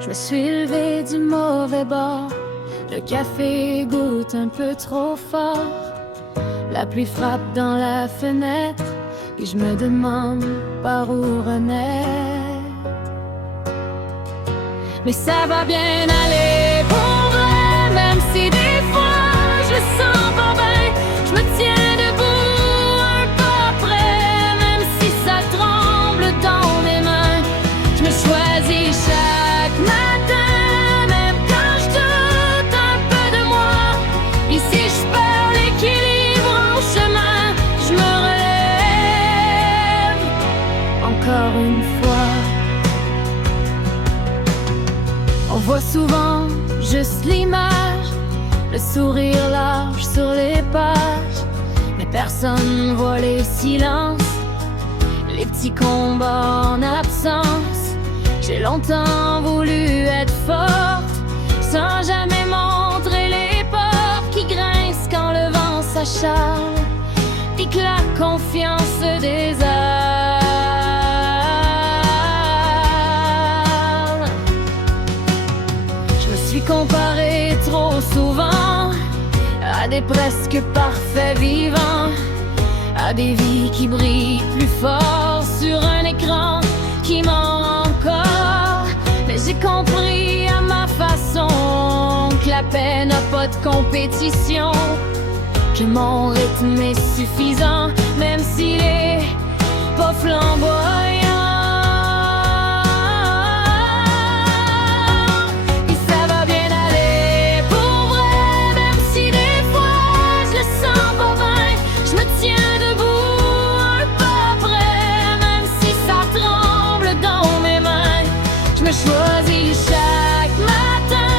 Je me suis levé du mauvais bord. Le café goûte un peu trop fort. La pluie frappe dans la fenêtre et je me demande par où renaître. Mais ça va bien aller pour vrai, même si des fois je le sens pas bien. Je me tiens debout un pas près, même si ça tremble dans mes mains. Je me choisis chaque matin, même quand je doute un peu de moi. Et si je perds l'équilibre en chemin, je me relève encore une fois. On voit souvent juste l'image, le sourire large sur les pages, mais personne voit les silences, les petits combats en absence. J'ai longtemps voulu être forte, sans jamais montrer les portes qui grincent quand le vent s'acharne, puis que la confiance désarme. Je me suis comparé trop souvent à des presque parfaits vivants, à des vies qui brillent plus fort sur un écran qui ment encore. Mais j'ai compris à ma façon que la paix n'a pas de compétition, que mon rythme est suffisant, même s'il est pas flamboyant. Et ça va bien aller pour vrai, même si des fois je le sens pas bien. Je me tiens debout un pas près, même si ça tremble dans mes mains. Je me choisis chaque matin,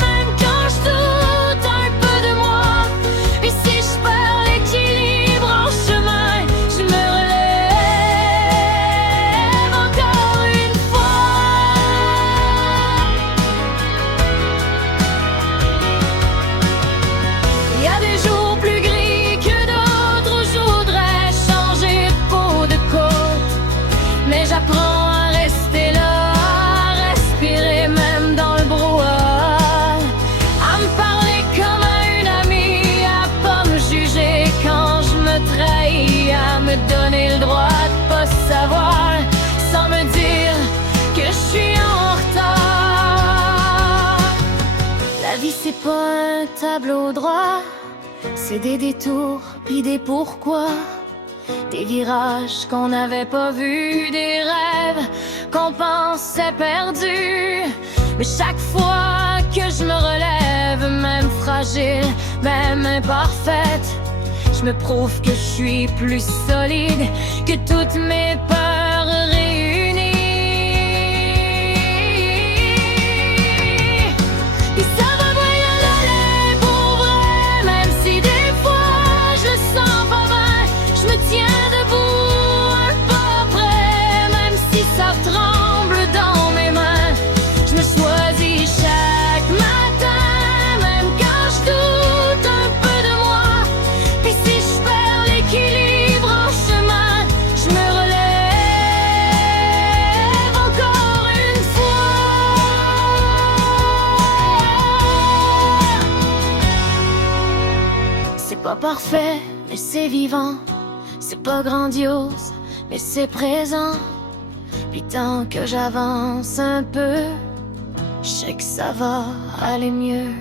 même quand je doute un peu de moi. Et si je perds l'équilibre en chemin, je me relève encore une fois. Il y a des jours plus gris que d'autres où je voudrais changer de peau de côte, mais j'apprends à rester là, à respirer même dans le brouhaha, à me parler comme à une amie, à pas me juger quand je me trahis, à me donner le droit de pas savoir, sans me dire que je suis en retard. La vie c'est pas un tableau droit, c'est des détours pis des pourquoi, des virages qu'on n'avait pas vus, des rêves qu'on pensait perdus. Mais chaque fois que je me relève, même fragile, même imparfaite, je me prouve que je suis plus solide que toutes mes peurs réunies. Et ça va bien aller pour vrai, même si des fois je le sens pas bien. Je me tiens debout un pas près, même si ça tremble dans mes mains. Je me choisis chaque matin, même quand je doute un peu de moi. Puis si je perds l'équilibre en chemin, je me relève encore une fois. C'est pas parfait, mais c'est vivant. C'est pas grandiose, mais c'est présent. Puis tant que j'avance un peu, je sais que ça va aller mieux.